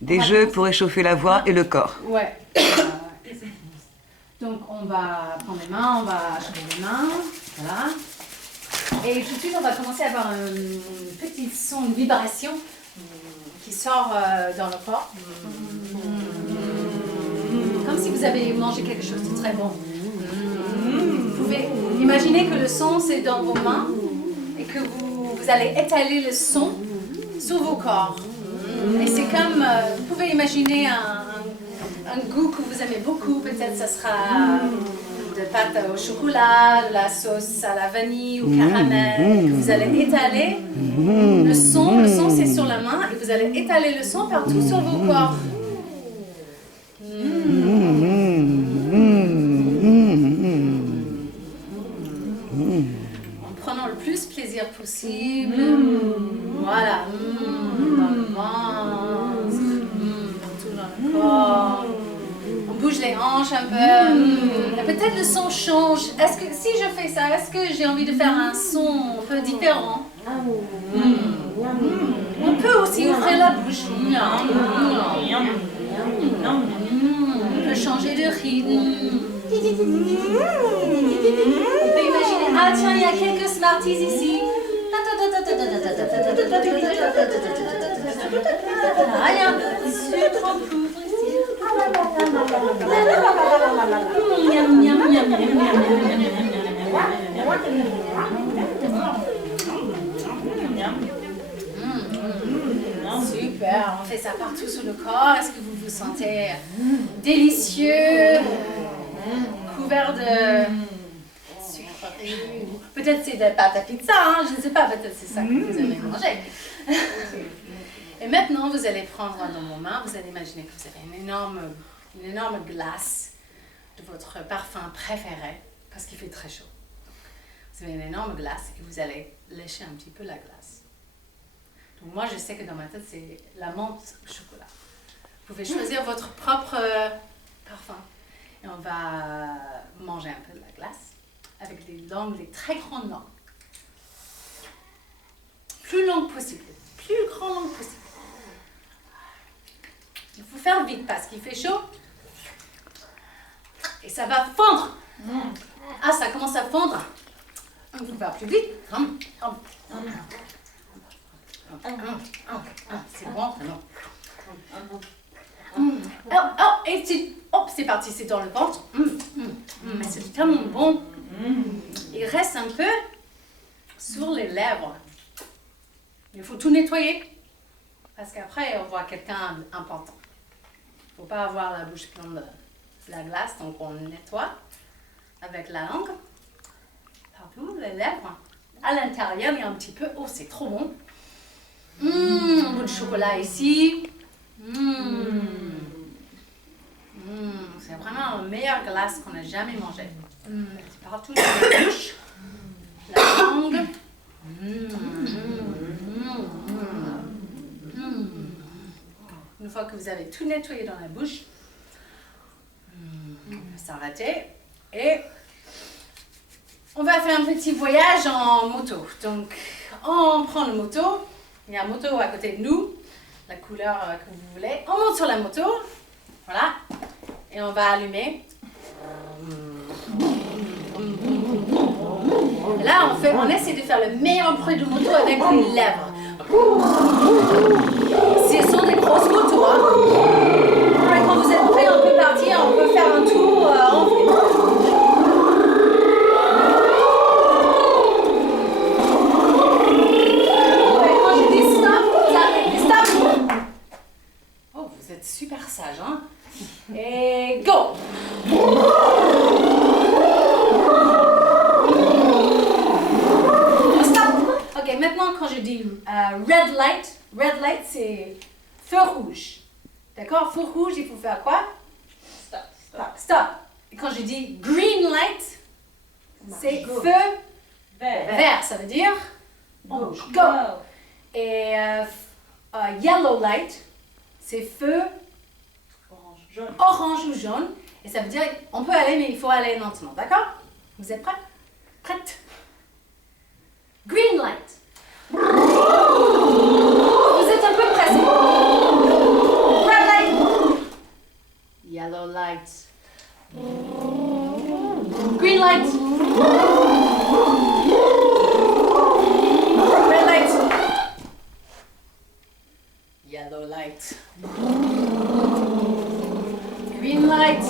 Des jeux pour réchauffer la voix et le corps. Ouais. Donc on va prendre les mains, on va chauffer les mains. Voilà. Et tout de suite, on va commencer à avoir un petit son, une vibration qui sort dans le corps. Comme si vous avez mangé quelque chose de très bon. Vous pouvez imaginer que le son, c'est dans vos mains et que vous allez étaler le son sur vos corps. Et c'est comme, vous pouvez imaginer un goût que vous aimez beaucoup. Peut-être ça sera de pâte au chocolat, de la sauce à la vanille ou caramel, que vous allez étaler. Le son c'est sur la main et vous allez étaler le son partout sur vos corps. En prenant le plus plaisir possible. Voilà. Dans le ventre, partout dans le corps. On bouge les hanches un peu. Peut-être le son change. Est-ce que si je fais ça, est-ce que j'ai envie de faire un son un peu différent? On peut aussi ouvrir la bouche. On peut changer de rythme. On peut imaginer, ah tiens, il y a quelques Smarties ici. Ah, il y a un peu de sucre en poudre ici. Super, on fait ça partout sur le corps. Est-ce que vous vous sentez délicieux, couvert de sucre? Peut-être c'est de pâte à pizza, hein? Je ne sais pas, peut-être c'est ça que vous allez manger. Et maintenant, vous allez prendre dans vos mains, vous allez imaginer que vous avez une énorme glace de votre parfum préféré, parce qu'il fait très chaud. Vous avez une énorme glace et vous allez lécher un petit peu la glace. Donc moi, je sais que dans ma tête, c'est la menthe au chocolat. Vous pouvez choisir votre propre parfum. Et on va manger un peu de la glace avec des très grandes langues. Plus longues possible, plus grandes possible. Il faut faire vite parce qu'il fait chaud. Et ça va fondre. Ah, ça commence à fondre. On va plus vite. C'est bon, et c'est parti, c'est dans le ventre. C'est tellement bon. Il reste un peu sur les lèvres. Il faut tout nettoyer. Parce qu'après, on voit quelqu'un d'important. Il ne faut pas avoir la bouche pleine de la glace, donc on nettoie avec la langue. Partout, les lèvres. À l'intérieur, il y a un petit peu. Oh, c'est trop bon. Un bout de chocolat ici. C'est vraiment la meilleure glace qu'on a jamais mangée. C'est partout dans la bouche. La langue. Une fois que vous avez tout nettoyé dans la bouche, on peut s'arrêter et on va faire un petit voyage en moto. Donc, on prend le moto. Il y a une moto à côté de nous, la couleur que vous voulez. On monte sur la moto, voilà, et on va allumer. Et là, on essaie de faire le meilleur bruit de moto avec les lèvres. Ce sont des grosses motos, hein. Et quand vous êtes prêts, on peut partir, on peut faire un tour en vélo. Super sage, hein? Et go! Stop! Ok, maintenant quand je dis red light c'est feu rouge. D'accord? Feu rouge, il faut faire quoi? Stop! Et quand je dis green light, c'est feu vert. Ça veut dire go! Et yellow light, c'est feu orange ou jaune. Et ça veut dire on peut aller, mais il faut aller lentement. D'accord? Vous êtes prêts? Prête? Green light. Vous êtes un peu pressé. light. Green light. Red light. Yellow light. Green light.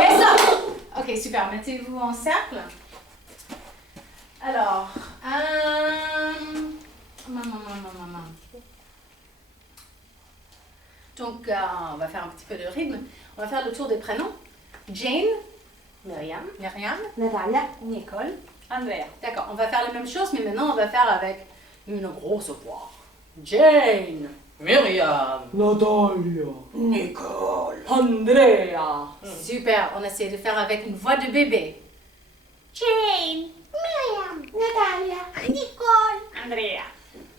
Et ça. Ok, super. Mettez-vous en cercle. Alors, donc, on va faire un petit peu de rythme. On va faire le tour des prénoms. Jane, Myriam, Natalia, Nicole, Andrea. D'accord, on va faire la même chose, mais maintenant on va faire avec une grosse voix. Jane, Myriam, Natalia, Nicole. Andrea. Super, on essaie de faire avec une voix de bébé. Jane, Myriam, Natalia, Nicole, Andrea.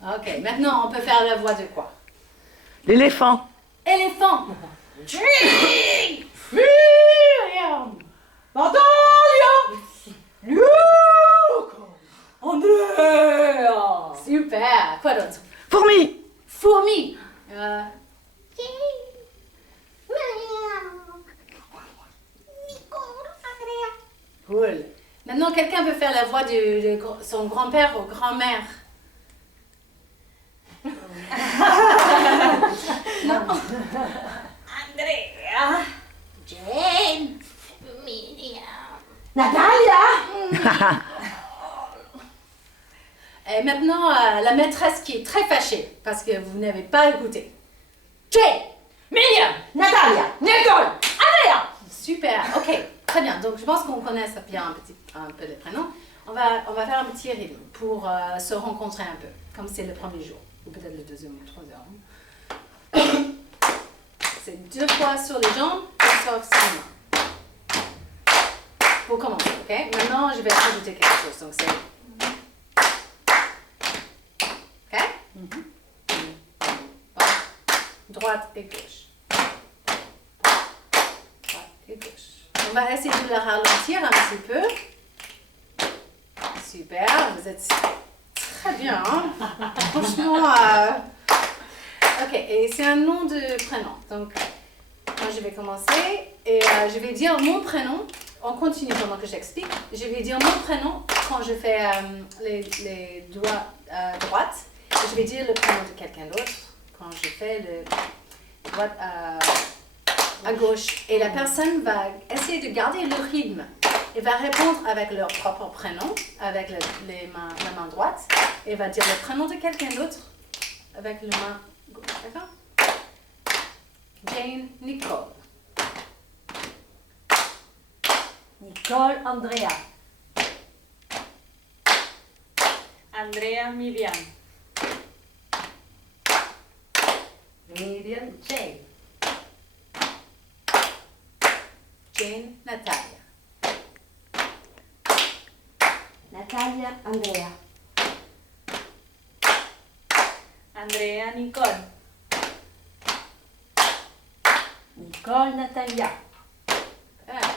Ok, maintenant on peut faire la voix de quoi? L'éléphant. Éléphant. Jane, Myriam, Natalia, Luke, Andrea, Super, quoi d'autre? Fourmi. Fourmi. Jane, Myriam, Nicole, Andrea. Cool. Maintenant, quelqu'un peut faire la voix de son grand-père ou grand-mère. Non. Andrea, Jane, Myriam. Natalia, Et maintenant, la maîtresse qui est très fâchée parce que vous n'avez pas écouté. Jane, Myriam, Natalia, Nicole, Andrea. super, ok, très bien. Donc, je pense qu'on connaît ça bien un peu les prénoms. On va faire un petit rythme pour se rencontrer un peu, comme c'est le premier jour, ou peut-être le deuxième ou le troisième. C'est 2 fois sur les jambes, 1 fois sur les mains. Pour commencer, ok? Maintenant, je vais ajouter quelque chose. Donc, c'est... Ok? Droite et gauche. Droite et gauche. On va essayer de le ralentir un petit peu. Super, vous êtes très bien. Hein? Franchement, ok, et c'est un nom de prénom. Donc, moi je vais commencer et je vais dire mon prénom. On continue pendant que j'explique. Je vais dire mon prénom quand je fais les doigts à droite. Et je vais dire le prénom de quelqu'un d'autre quand je fais le doigt à gauche. Et la personne va essayer de garder le rythme. Et va répondre avec leur propre prénom, avec la main droite. Et va dire le prénom de quelqu'un d'autre avec la main gauche. D'accord? Jane, Nicole. Nicole, Andrea. Andrea, Myriam. Myriam, Jane. Jane, Natalia. Natalia, Andrea, Andrea, Nicole. Nicole, Natalia, Ah,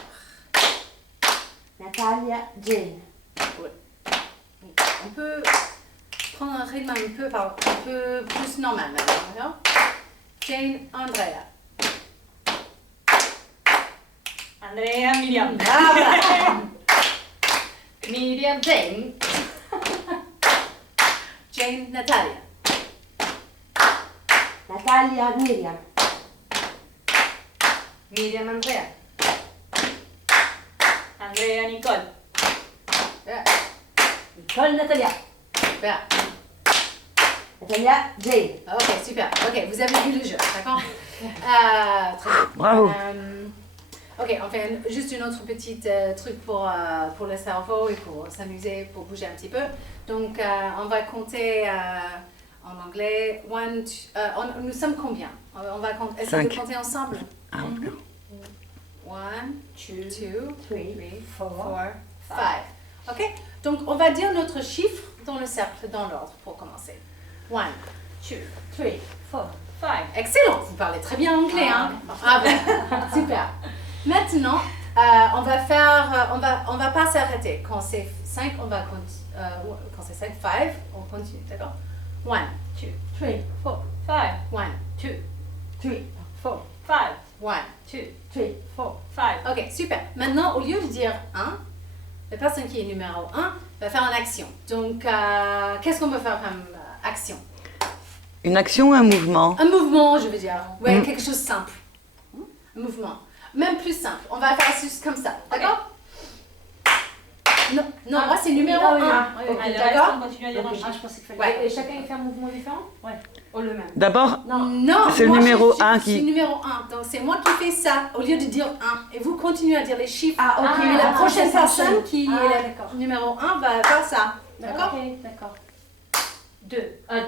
Natalia, Jane, cool. On peut prendre un rythme un peu plus normal maintenant, d'accord? Jane, Andrea. Andrea, Myriam. Myriam, Jane. Jane, Natalia. Natalia, Myriam, Myriam, Andrea. Andrea, Nicole. Yeah. Nicole, Natalia, Super. Natalia, Jane. Ok, super. Ok, vous avez vu le jeu, d'accord? Très bien. Bravo. Ok, on fait juste une autre petite truc pour le cerveau et pour s'amuser, pour bouger un petit peu. Donc, on va compter en anglais. Nous sommes combien? On va essayer de 5. compter ensemble. Ah, non. 1, 2, 3, 4, 5. Ok? Donc, on va dire notre chiffre dans le cercle, dans l'ordre, pour commencer. 1, 2, 3, 4. 5. Excellent, vous parlez très bien anglais, hein? Ah ben, super. Maintenant, on va pas s'arrêter. Quand c'est 5, on va quand c'est 5, 5, on continue, d'accord? 1, 2, 3, 4, 5. 1, 2, 3, 4, 5. 1, 2, 3, 4. 5. Ok, super. Maintenant, au lieu de dire 1, la personne qui est numéro 1 va faire une action. Donc, qu'est-ce qu'on peut faire comme action? Une action ou un mouvement? Un mouvement, je veux dire. Ouais, quelque chose de simple. Un mouvement. Même plus simple. On va faire juste comme ça. D'accord? Non, non, moi c'est numéro 1. Alors, D'accord? on continue à dire un Ah, chiffre. je pensais qu'il fallait. Ouais. Et chacun il fait un mouvement différent? Ouais. Ou le même? D'abord, Non, c'est le moi, numéro je 1 suis qui... numéro 1. Donc c'est moi qui fais ça au lieu de dire 1. Et vous continuez à dire les chiffres. Ah, ok. Et la Ah, prochaine ça personne s'enchaîne. qui Ah, est d'accord. la numéro 1 va faire ça. D'accord? Ok, d'accord. 2.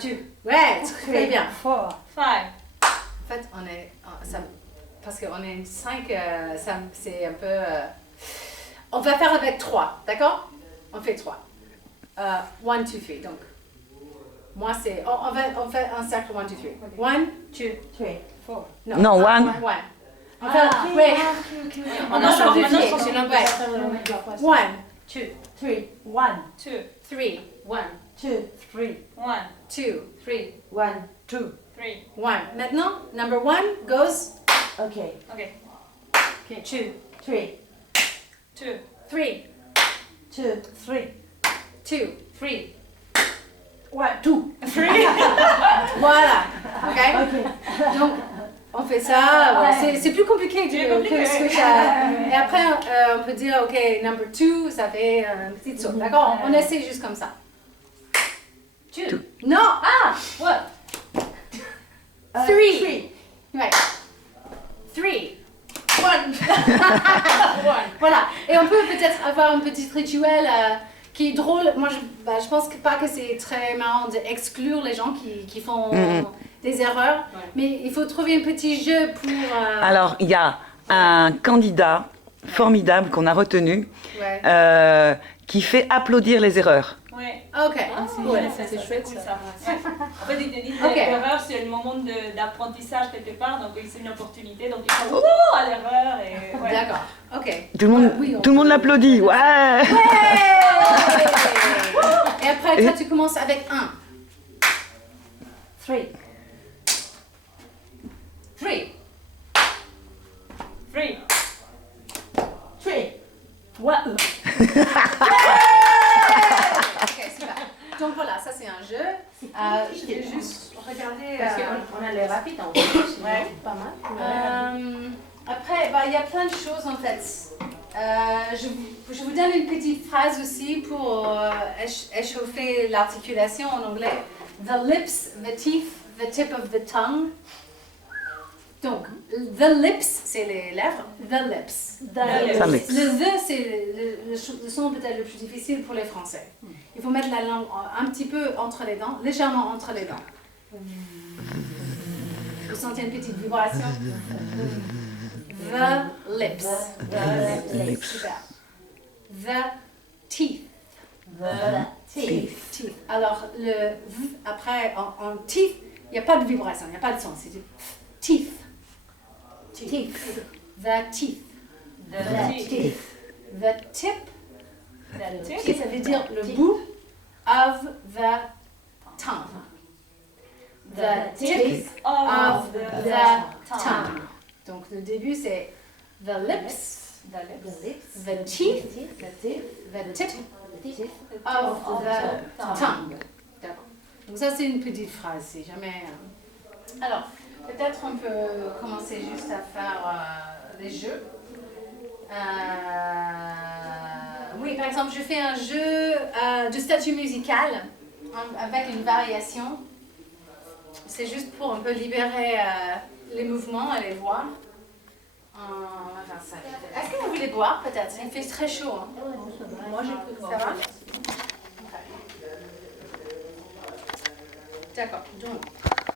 2. Ouais, très bien. 4. 5. En fait, on est. Parce qu'on est 5, c'est un peu. On va faire avec 3, d'accord? On fait 3. 1, 2, 3. Donc, moi c'est. On fait un cercle 1, 2, 3. 1, 2, 3, 4. Non, 1. 1. On fait. Ouais. On va Maintenant, changer. maintenant, Je l'envoie. 1, 2, 3, 1, 2. 3, 1, 2, 3, 1. 2, 3, 1, 2. 3. 1. Maintenant, number 1 goes. Ok. Ok. 2, 3, 2. 3, 2, 3, 2, 3, 1, 2. 3. Voilà. Ok? Donc, on fait ça. Ouais. C'est plus compliqué que ce que ça. Et après, on peut dire, ok, number 2, ça fait un petit saut. D'accord? On essaie juste comme ça. 2. Non! Ah! What? 3. 3. Ouais. 3. 1. Voilà. Et on peut peut-être avoir un petit rituel qui est drôle. Moi, je pense pas que c'est très marrant d'exclure les gens qui font des erreurs. Ouais. Mais il faut trouver un petit jeu pour... Alors, il y a un candidat formidable qu'on a retenu Ouais. qui fait applaudir les erreurs. Ouais. Ok. Cool. C'est chouette cool, ça. Ouais. En fait, ils te disent Ok. que l'erreur, c'est le moment d'apprentissage quelque part, donc c'est une opportunité, donc ils font ouh à l'erreur. Et... Ouais. D'accord. Ok. Tout le monde, Oui, on tout le monde peut- l'applaudit. Ouais. Et après, toi, tu commences avec 1. 3. 3. 3. 3. 1. Ok, super. Donc voilà, ça c'est un jeu. Je vais juste regarder. Parce qu'on a les rapides en fait. Ouais. Pas mal. Après, il y a plein de choses en fait. Je vous donne une petite phrase aussi pour échauffer l'articulation en anglais. The lips, the teeth, the tip of the tongue. Donc, the lips, c'est les lèvres. The lips. Ça mixe. Le the, c'est le son peut-être le plus difficile pour les Français. Il faut mettre la langue un petit peu entre les dents, légèrement entre les dents. Vous sentez une petite vibration? The lips. The lips. Super. The teeth. Teeth. Alors, le v, après, en teeth, il n'y a pas de vibration, il n'y a pas de son. C'est du teeth. Teeth. The teeth. The teeth. The tip. The Qui tip. ça veut dire le bout of the tongue. The tip of the tongue. Donc le début c'est the lips, the teeth, the tip of the tongue. D'accord. Donc ça c'est une petite phrase si jamais. Alors peut-être on peut commencer juste à faire les jeux. Oui, par exemple, je fais un jeu de statut musical avec une variation. C'est juste pour un peu libérer les mouvements et les voix. On va faire ça. Est-ce que vous voulez boire peut-être? Il fait très chaud. Hein? Moi, j'ai pris Ça va? D'accord. Donc,